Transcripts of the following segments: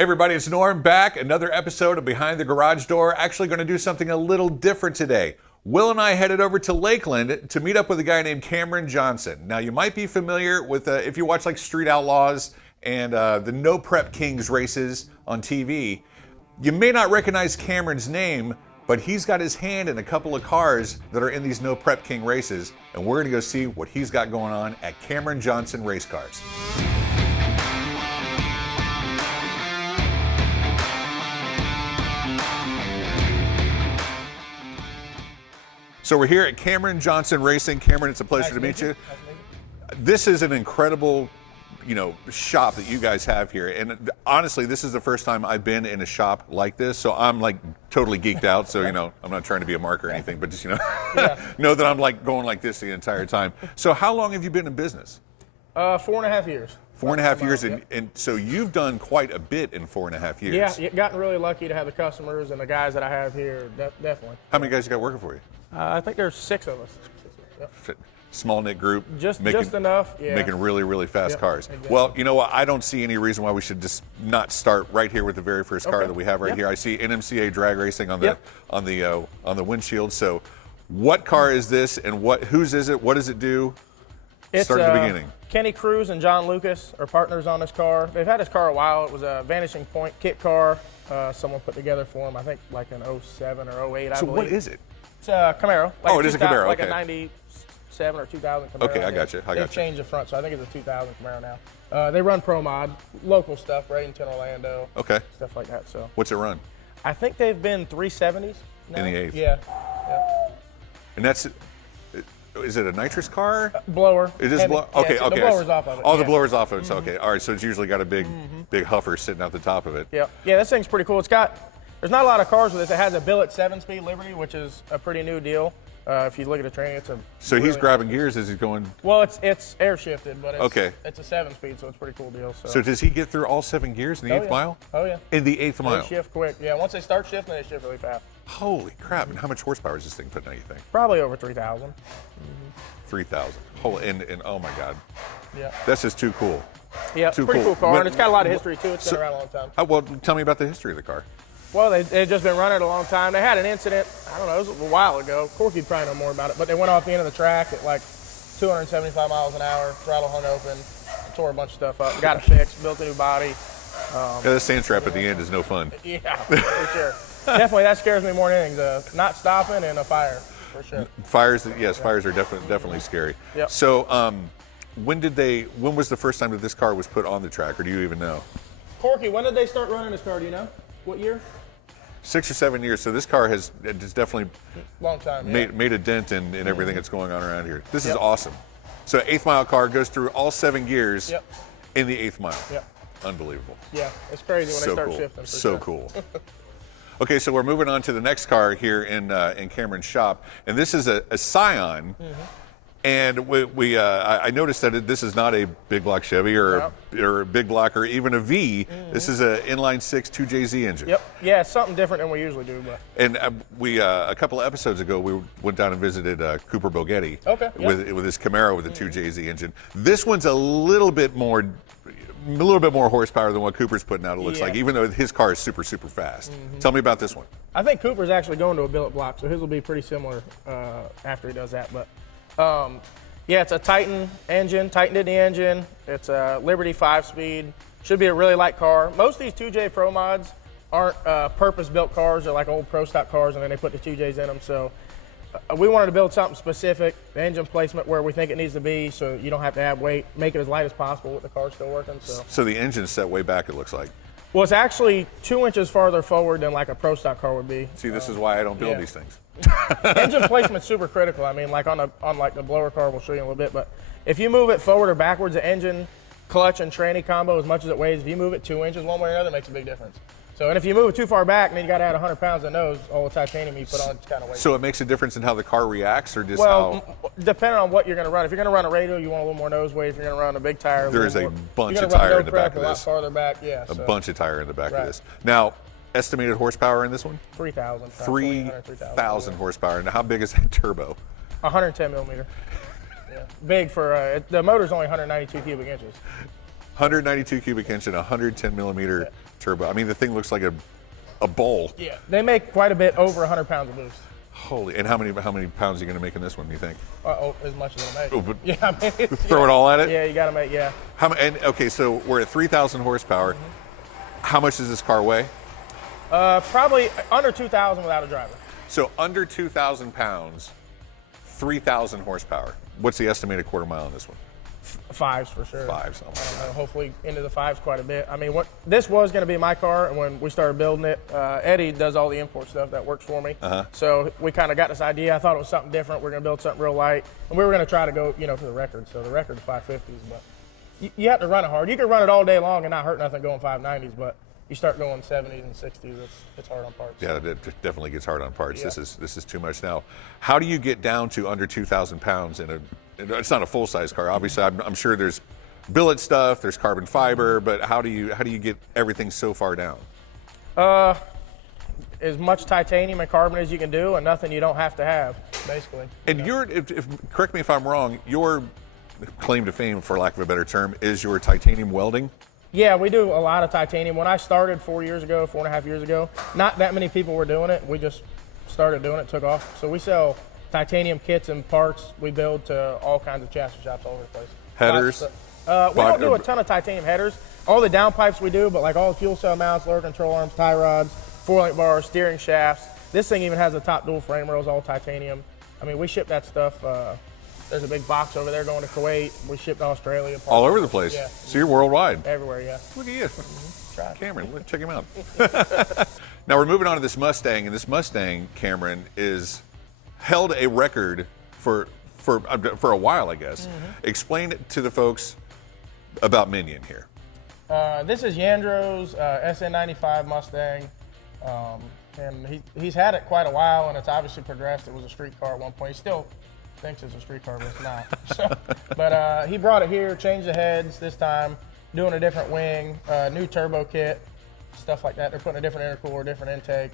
Hey everybody, it's Norm back. Another episode of Behind the Garage Door. Actually going to do something a little different today. Will and I headed over to Lakeland to meet up with a guy named Cameron Johnson. Now you might be familiar with, if you watch like Street Outlaws and the No Prep Kings races on TV, you may not recognize Cameron's name, but he's got his hand in a couple of cars that are in these No Prep King races, and we're going to go see what he's got going on at Cameron Johnson Race Cars. So we're here at Cameron Johnson Racing. Cameron, it's a pleasure to meet you. This is an incredible, shop that you guys have here. And honestly, this is the first time I've been in a shop like this. So I'm like totally geeked out. So, I'm not trying to be a mark or anything, but just, know that I'm like going like this the entire time. So how long have you been in business? 4.5 years. 4.5 years. And so you've done quite a bit in 4.5 years. Yeah, gotten really lucky to have the customers and the guys that I have here, definitely. How many guys you got working for you? I think there's 6 of us. Yep. Small knit group. Just enough. Yeah. Making really, really fast cars. Exactly. Well, you know what? I don't see any reason why we should just not start right here with the very first car that we have right here. I see NMCA drag racing on the windshield. So, what car is this, and whose is it? What does it do? Start at the beginning. Kenny Cruz and John Lucas are partners on this car. They've had this car a while. It was a Vanishing Point kit car. Someone put together for them. I think like an 07 or 08. So what is it? It's a Camaro. It is a Camaro. Like a 97 or 2000 Camaro. Okay, I got you. They've changed the front, so I think it's a 2000 Camaro now. They run Pro Mod, local stuff, Bradenton, Orlando. Okay. Stuff like that. So. What's it run? I think they've been 370s now. In the 8th. Yeah. And that's. Is it a nitrous car? Blower. It is blower. Okay. The blower's off of it. Oh, the blower's off of it. So, okay. All right. So it's usually got a big huffer sitting out the top of it. Yeah. Yeah. This thing's pretty cool. There's not a lot of cars with this. It has a billet 7-speed Liberty, which is a pretty new deal. If you look at the training, it's a. So really he's grabbing gears as he's going. Well, it's air shifted, but it's a 7-speed, so it's a pretty cool deal. So does he get through all 7 gears in the 8th mile? Oh yeah. In the 8th mile. They shift quick. Yeah. Once they start shifting, they shift really fast. Holy crap! And how much horsepower is this thing putting out? You think? Probably over 3,000. 3,000. Holy, and oh my God. Yeah. That's just too cool. Yeah. It's a pretty cool car, and it's got a lot of history too. It's been around a long time. Well, tell me about the history of the car. Well, they've just been running it a long time. They had an incident, I don't know, it was a while ago. Corky'd probably know more about it, but they went off the end of the track at like 275 miles an hour, throttle hung open, tore a bunch of stuff up, got it fixed, built a new body. The sand trap at the end is no fun. Yeah, for sure. Definitely, that scares me more than anything, not stopping and a fire, for sure. Fires are definitely scary. Yep. So, when was the first time that this car was put on the track, or do you even know? Corky, when did they start running this car, do you know? What year? 6 or 7 years. So this car has definitely long time made a dent in everything that's going on around here. This is awesome. So 8th mile car goes through all 7 gears in the 8th mile. Yep. Unbelievable. Yeah, it's crazy when they start shifting. So cool. Okay, so we're moving on to the next car here in Cameron's shop, and this is a Scion. And I noticed that this is not a big block Chevy or a big block or even a V. This is an inline 6 2JZ engine. Yep. Yeah, it's something different than we usually do. But. And a couple of episodes ago, we went down and visited Cooper Bogetti with his Camaro with a 2JZ engine. This one's a little bit more horsepower than what Cooper's putting out, it looks like, even though his car is super, super fast. Tell me about this one. I think Cooper's actually going to a billet block, so his will be pretty similar after he does that. But it's a Titan engine, tightened in the engine. It's a Liberty 5-speed. Should be a really light car. Most of these 2J Pro mods aren't purpose-built cars. They're like old Pro Stock cars, and then they put the 2Js in them. So we wanted to build something specific, the engine placement where we think it needs to be, so you don't have to add weight, make it as light as possible with the car still working. So the engine's set way back, it looks like. Well, it's actually 2 inches farther forward than like a Pro Stock car would be. See, this is why I don't build these things. Engine placement's super critical. I mean, like on like the blower car, we'll show you in a little bit, but if you move it forward or backwards, the engine, clutch, and tranny combo, as much as it weighs, if you move it 2 inches one way or another, it makes a big difference. So, and if you move it too far back, then you got to add 100 pounds of nose, all the titanium you put on kind of weight. So it makes a difference in how the car reacts, or just depending on what you're going to run. If you're going to run a radial, you want a little more nose weight. If you're going to run a big tire, there's a bunch of tire in the back of this. A lot farther back, a bunch of tire in the back of this. Now, estimated horsepower in this one? 3,000. 3,000 horsepower. Now, how big is that turbo? 110 millimeter. Yeah, big for the motor's only 192 cubic inches. 192 cubic inch and 110 millimeter turbo. I mean, the thing looks like a bowl. Yeah, they make quite a bit over 100 pounds of boost. Holy! And how many pounds are you going to make in this one? Do you think? As much as they make. Oh, but yeah, I mean, throw it all at it. Yeah, you got to make. Yeah. Okay, so we're at 3,000 horsepower. How much does this car weigh? Probably under 2,000 without a driver. So under 2,000 pounds, 3,000 horsepower. What's the estimated quarter mile on this one? Fives for sure. Fives. Oh, I don't know, hopefully into the fives quite a bit. I mean, this was going to be my car, and when we started building it, Eddie does all the import stuff that works for me. So we kind of got this idea. I thought it was something different. We're going to build something real light, and we were going to try to go, for the record. So the record is 550s, but you have to run it hard. You can run it all day long and not hurt nothing going 590s, but you start going 70s and 60s, it's hard on parts. Yeah, it definitely gets hard on parts. Yeah. This is too much now. How do you get down to under 2,000 pounds it's not a full-size car. Obviously, I'm sure there's billet stuff, there's carbon fiber, but how do you get everything so far down? As much titanium and carbon as you can do, and nothing you don't have to have, basically. And correct me if I'm wrong, your claim to fame, for lack of a better term, is your titanium welding. Yeah, we do a lot of titanium. When I started 4.5 years ago, not that many people were doing it. We just started doing it, took off. So we sell titanium kits and parts. We build to all kinds of chassis shops all over the place. Headers? We don't do a ton of titanium headers. All the downpipes we do, but like all the fuel cell mounts, lower control arms, tie rods, 4-link bars, steering shafts. This thing even has a top dual frame rails, all titanium. I mean, we ship that stuff. There's a big box over there going to Kuwait. We ship to Australia. All over the place. Yeah. So you're worldwide. Everywhere, yeah. Look at you. Try. Cameron, let's check him out. Now we're moving on to this Mustang, and this Mustang, Cameron, is held a record for a while, I guess. Explain it to the folks about Minion here. This is Yandro's SN95 Mustang, and he's had it quite a while, and it's obviously progressed. It was a street car at one point. He still thinks it's a street car, but it's not. But he brought it here, changed the heads this time, doing a different wing, new turbo kit, stuff like that. They're putting a different intercooler, different intake.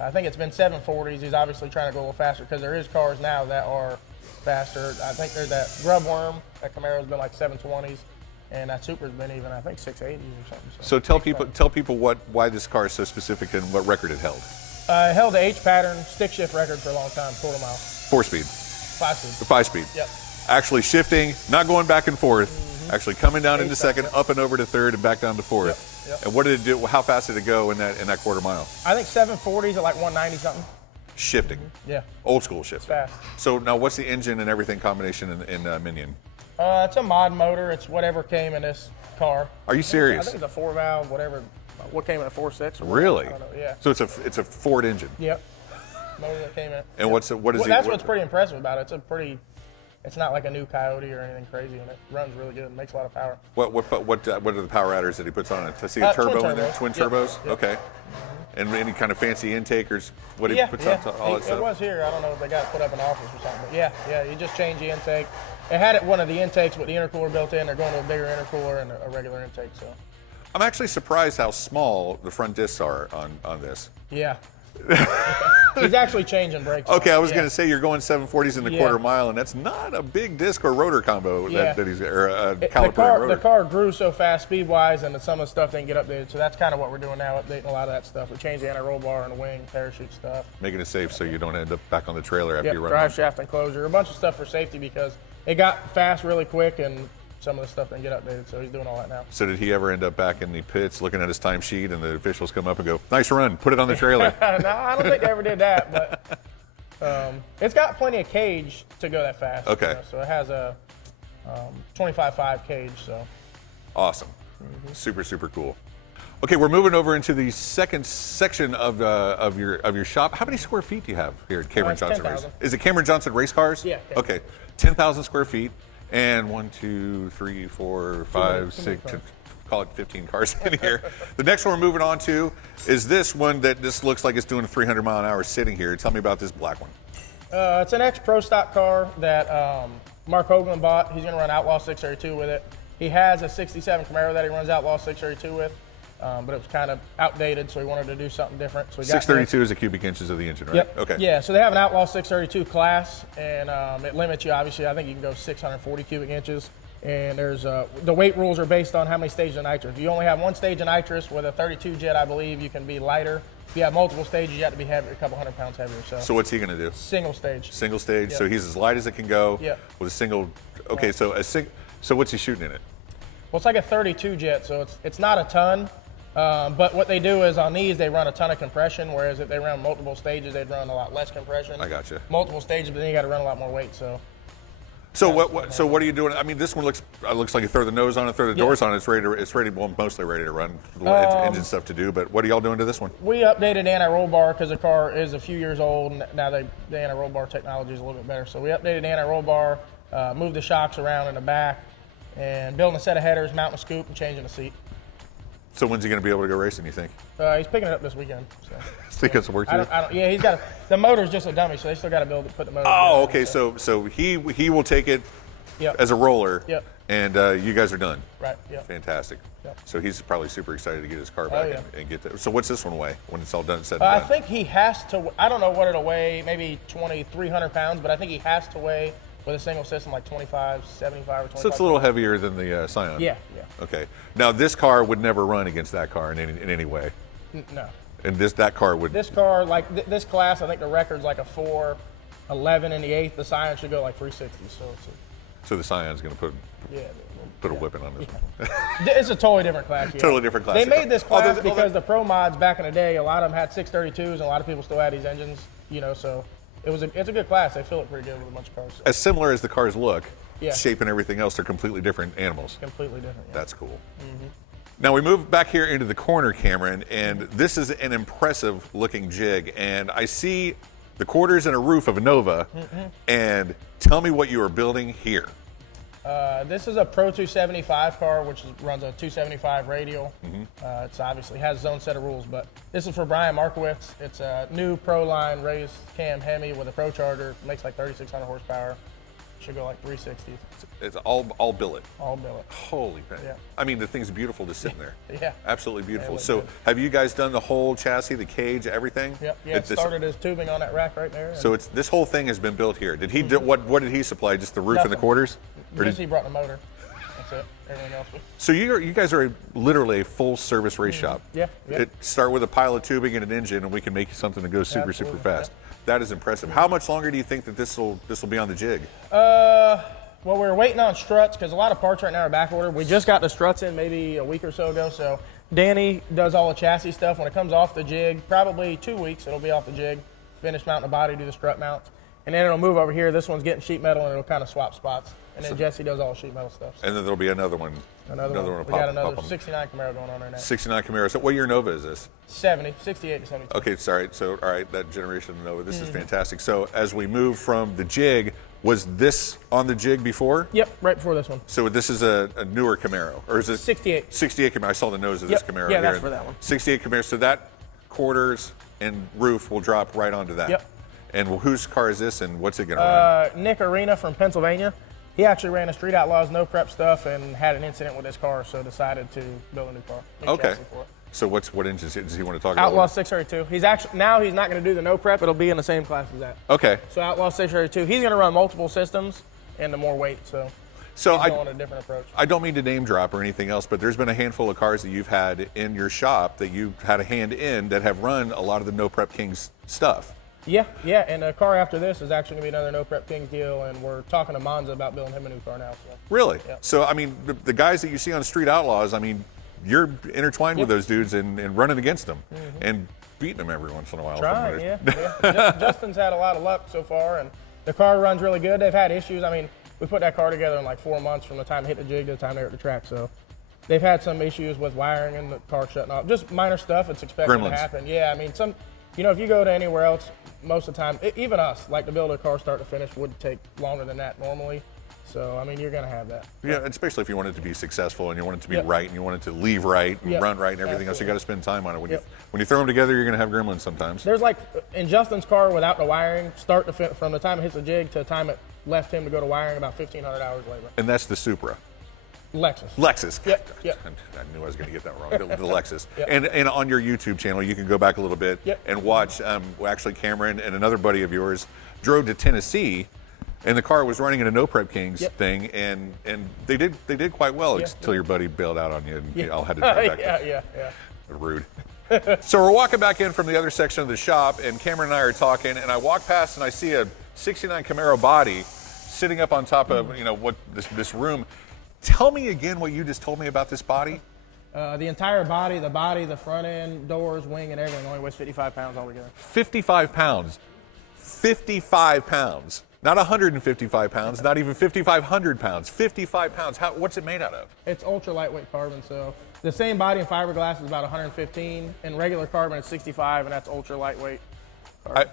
I think it's been 740s. He's obviously trying to go a little faster because there is cars now that are faster. I think there's that Grub Worm. That Camaro's been like 720s, and that Supra's been even, I think, 680s or something. So tell people why this car is so specific and what record it held. It held the H-pattern stick shift record for a long time, quarter mile. 4-speed. 5-speed. 5-speed. Yep. Actually shifting, not going back and forth. Actually coming down into second, up and over to third, and back down to fourth. Yep. And what did it do? How fast did it go in that quarter mile? I think 740s at like 190 something. Shifting. Yeah. Old school shifting. Fast. So now, what's the engine and everything combination in Minion? It's a mod motor. It's whatever came in this car. Are you serious? I think it's a 4-valve, whatever. What came in a 4.6? Or really? I don't know. Yeah. So it's a Ford engine. Yep. Motor that came in. And yep. That's what's pretty impressive about it. It's not like a new Coyote or anything crazy, and it runs really good. It makes a lot of power. What are the power adders that he puts on it? I see a turbo in there. Twin turbos. Yep. Okay. And any kind of fancy intake or what he puts on all that stuff? It was here. I don't know if they got it put up in office or something, but yeah, you just change the intake. It had one of the intakes with the intercooler built in. They're going to a bigger intercooler and a regular intake. So I'm actually surprised how small the front discs are on this. Yeah. He's actually changing brakes. Okay, I was going to say you're going 740s in the quarter mile, and that's not a big disc or rotor combo that he's or caliper rotor. The car grew so fast speed-wise, and some of the stuff didn't get updated. So that's kind of what we're doing now, updating a lot of that stuff. We changed the anti-roll bar and the wing, parachute stuff. Making it safe so you don't end up back on the trailer after you run. Drive shaft enclosure, a bunch of stuff for safety because it got fast really quick, and some of the stuff didn't get updated, so he's doing all that now. So did he ever end up back in the pits looking at his timesheet and the officials come up and go, nice run, put it on the trailer? No, I don't think they ever did that, but it's got plenty of cage to go that fast. Okay. So it has a 25.5 cage, so. Awesome. Super, super cool. Okay, we're moving over into the second section of your shop. How many square feet do you have here at Cameron Johnson 10,000. Race? Is it Cameron Johnson Race Cars? Yeah. Okay, 10,000 square feet. And 1, 2, 3, 4, 5, 6, call it 15 cars in here. The next one we're moving on to is this one that just looks like it's doing 300 mile an hour sitting here. Tell me about this black one. It's an ex-Pro Stock car that Mark Hoagland bought. He's going to run Outlaw 632 with it. He has a 67 Camaro that he runs Outlaw 632 with, but it was kind of outdated, so he wanted to do something different. So 632 is the cubic inches of the engine, right? Yep. Okay. Yeah, so they have an Outlaw 632 class, and it limits you, obviously. I think you can go 640 cubic inches. And there's the weight rules are based on how many stages of nitrous. If you only have one stage of nitrous with a 32 jet, I believe, you can be lighter. If you have multiple stages, you have to be heavier, a couple 100 pounds heavier. So what's he going to do? Single stage. Single stage. Yep. So he's as light as it can go. Yep. With a single. Okay, so so what's he shooting in it? Well, it's like a 32 jet, so it's not a ton. But what they do is on these, they run a ton of compression, whereas if they run multiple stages, they'd run a lot less compression. I gotcha. Multiple stages, but then you got to run a lot more weight. So what are you doing? I mean, this one looks like you throw the nose on it, throw the doors on it. It's ready, well, mostly ready to run. Engine stuff to do. But what are y'all doing to this one? We updated anti-roll bar because the car is a few years old, and now the anti-roll bar technology is a little bit better. So we updated anti-roll bar, moved the shocks around in the back, and building a set of headers, mounting a scoop, and changing the seat. So when's he going to be able to go racing, you think? He's picking it up this weekend. So. He got some work to do? Yeah, he's got the motor's just a dummy, so they still got to put the motor. Oh, okay. So he will take it as a roller, and you guys are done. Right. Yeah. Fantastic. Yep. So he's probably super excited to get his car back and get that. So what's this one weigh when it's all done and said and I done? think he has to. I don't know what it'll weigh, maybe 2,300 pounds, but I think he has to weigh with a single system like 25, 75, or 25. So it's a little heavier than the Scion. Yeah. Okay. Now this car would never run against that car in any way. No. And that car would. This car, like this class, I think the record's like a 411 in the 8th. The Scion should go like 360. So the Scion's going to put a whipping on this one. It's a totally different class. Totally different class. They made this class because the pro mods back in the day, a lot of them had 632s, and a lot of people still had these engines. So it's a good class. They fill it pretty good with a bunch of cars. As similar as the cars look, shape and everything else, they're completely different animals. Completely different. Yeah. That's cool. Mm-hmm. Now we move back here into the corner, Cameron, and this is an impressive looking jig. And I see the quarters and a roof of a Nova. Mm-hmm. And tell me what you are building here. This is a Pro 275 car, which runs a 275 radial. Mm-hmm. It's obviously has its own set of rules, but this is for Brian Markowitz. It's a new Pro line raised cam Hemi with a Pro charger. Makes like 3,600 horsepower. Should go like 360. It's all billet. All billet. Holy crap. Yeah. I mean, the thing's beautiful to sit in there. Yeah. Absolutely beautiful. Yeah, so good. have you guys done the whole chassis, the cage, everything? Yep. Yeah, it started as tubing on that rack right there. So this whole thing has been built here. Did he do, what did he supply? Just the roof and the quarters? Just he brought the motor. That's it. Everything else. So you guys are literally a full service race shop. Yeah. Start with a pile of tubing and an engine, and we can make you something that goes super fast. Yeah. That is impressive. How much longer do you think that this will be on the jig? Well, we're waiting on struts because a lot of parts right now are back ordered. We just got the struts in maybe a week or so ago. So Danny does all the chassis stuff. When it comes off the jig, probably 2 weeks, it'll be off the jig. Finish mounting the body, do the strut mounts. And then it'll move over here. This one's getting sheet metal, and it'll kind of swap spots. And then Jesse does all the sheet metal stuff. So. And then there'll be another one. Another one. We got another 69 Camaro going on right now. 69 Camaro. So what year Nova is this? 68 to 72. Okay, sorry. So, all right, that generation of Nova. This is fantastic. So as we move from the jig, was this on the jig before? Yep, right before this one. So this is a newer Camaro, or is it 68? 68 Camaro. I saw the nose of this Camaro. Yeah, that's for that one. 68 Camaro. So that quarters and roof will drop right onto that. Yep. And whose car is this, and what's it going to run? Nick Arena from Pennsylvania. He actually ran a Street Outlaws no prep stuff and had an incident with his car, so decided to build a new car. Okay. So what engines does he want to talk about? Outlaw 632. He's not going to do the no prep. It'll be in the same class as that. Okay. So Outlaw 632. He's going to run multiple systems and the more weight. So he's going a different approach. I don't mean to name drop or anything else, but there's been a handful of cars that you've had in your shop that you had a hand in that have run a lot of the No Prep Kings stuff. Yeah, and the car after this is actually going to be another No Prep Kings deal, and we're talking to Monza about building him a new car now. So. Really? Yeah. So, I mean, the guys that you see on Street Outlaws, I mean, you're intertwined with those dudes and running against them and beating them every once in a while. Trying, yeah. Justin's had a lot of luck so far, and the car runs really good. They've had issues. I mean, we put that car together in like 4 months from the time they hit the jig to the time they were at the track, so they've had some issues with wiring and the car shutting off. Just minor stuff. It's expected to happen. Yeah, I mean, if you go to anywhere else, most of the time, even us, like to build a car start to finish would take longer than that normally. So, I mean, you're going to have that. Yeah, especially if you want it to be successful and you want it to be right and you want it to leave right and run right and everything else. You got to spend time on it. When you throw them together, you're going to have gremlins sometimes. There's like, in Justin's car without the wiring, start to finish, from the time it hits the jig to the time it left him to go to wiring, about 1,500 hours later. And that's the Supra. Lexus. Yep. I knew I was going to get that wrong. The Lexus. And on your YouTube channel, you can go back a little bit and watch. Actually, Cameron and another buddy of yours drove to Tennessee And the car was running in a No Prep Kings Yep. thing, and they did quite well until your buddy bailed out on you, and you all had to drive back. yeah. Rude. So we're walking back in from the other section of the shop, and Cameron and I are talking, and I walk past and I see a 69 Camaro body sitting up on top of what this room. Tell me again what you just told me about this body. The entire body, the front end, doors, wing, and everything only weighs 55 pounds altogether. 55 pounds. 55 pounds. Not 155 pounds, not even 5,500 pounds. 55 pounds. What's it made out of? It's ultra lightweight carbon, so the same body in fiberglass is about 115, and regular carbon is 65, and that's ultra lightweight.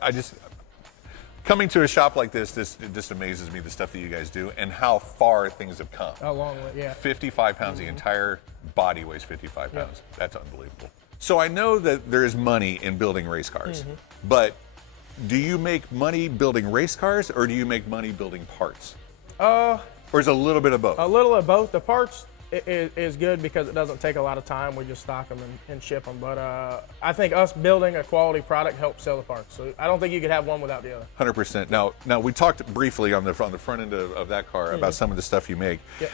I just, coming to a shop like this, it just amazes me, the stuff that you guys do and how far things have come. A long way, yeah. 55 pounds, the entire body weighs 55 pounds. That's unbelievable. So I know that there is money in building race cars, but do you make money building race cars, or do you make money building parts? Or is it a little bit of both? A little of both. The parts is good because it doesn't take a lot of time. We just stock them and ship them. But I think us building a quality product helps sell the parts. So I don't think you could have one without the other. 100%. Now we talked briefly on the front end of that car about some of the stuff you make. Yep.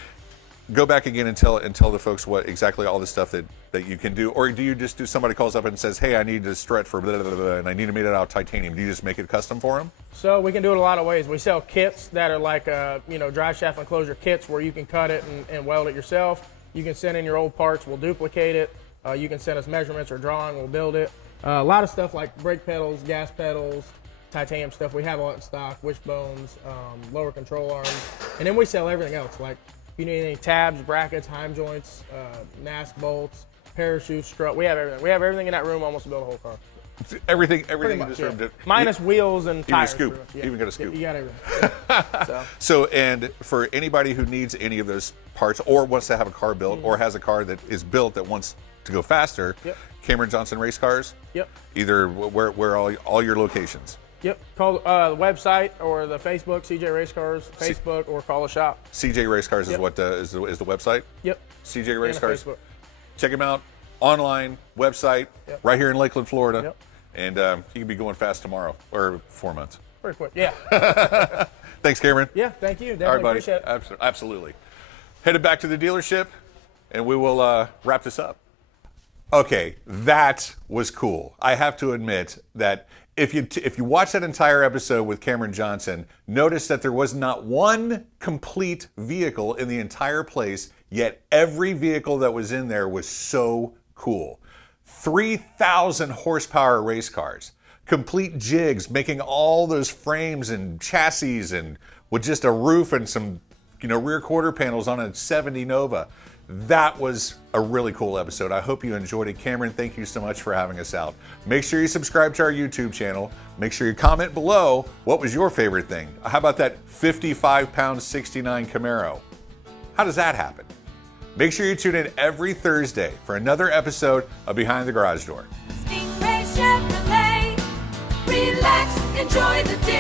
Go back again and tell the folks what exactly all the stuff that you can do, or do you just do, somebody calls up and says, hey, I need this strut for blah, blah, blah, and I need to make it out of titanium. Do you just make it custom for them? So we can do it a lot of ways. We sell kits that are like drive shaft enclosure kits where you can cut it and weld it yourself. You can send in your old parts, we'll duplicate it. You can send us measurements or drawing, we'll build it. A lot of stuff like brake pedals, gas pedals, titanium stuff. We have all in stock, wishbones, lower control arms, and then we sell everything else. Like if you need any tabs, brackets, heim joints, NAS bolts, parachutes, strut. We have everything. We have everything in that room almost to build a whole car. Everything in Much, this yeah. room. Minus wheels and tires. Even a scoop. Yeah. Even got a scoop. You got everything. So, and for anybody who needs any of those parts or wants to have a car built or has a car that is built that wants to go faster, Cameron Johnson Race Cars. Yep. Either where all your locations. Yep. Call the website or the Facebook, CJ Race Cars, Facebook, or call the shop. CJ Race Cars is what is the website? Yep. CJ Race And Cars. Facebook. Check them out. Online, website, right here in Lakeland, Florida. Yep. And you can be going fast tomorrow or 4 months. Pretty quick. Yeah. Thanks, Cameron. Yeah, thank you. Definitely All right, buddy. appreciate it. Absolutely. Headed back to the dealership, and we will wrap this up. Okay, that was cool. I have to admit that if you watch that entire episode with Cameron Johnson, notice that there was not one complete vehicle in the entire place, yet every vehicle that was in there was so cool. 3,000 horsepower race cars, complete jigs, making all those frames and chassis and with just a roof and some rear quarter panels on a 70 Nova. That was a really cool episode. I hope you enjoyed it. Cameron, thank you so much for having us out. Make sure you subscribe to our YouTube channel. Make sure you comment below what was your favorite thing. How about that 55-pound 69 Camaro? How does that happen? Make sure you tune in every Thursday for another episode of Behind the Garage Door. Stingray Chevrolet, relax, enjoy the day.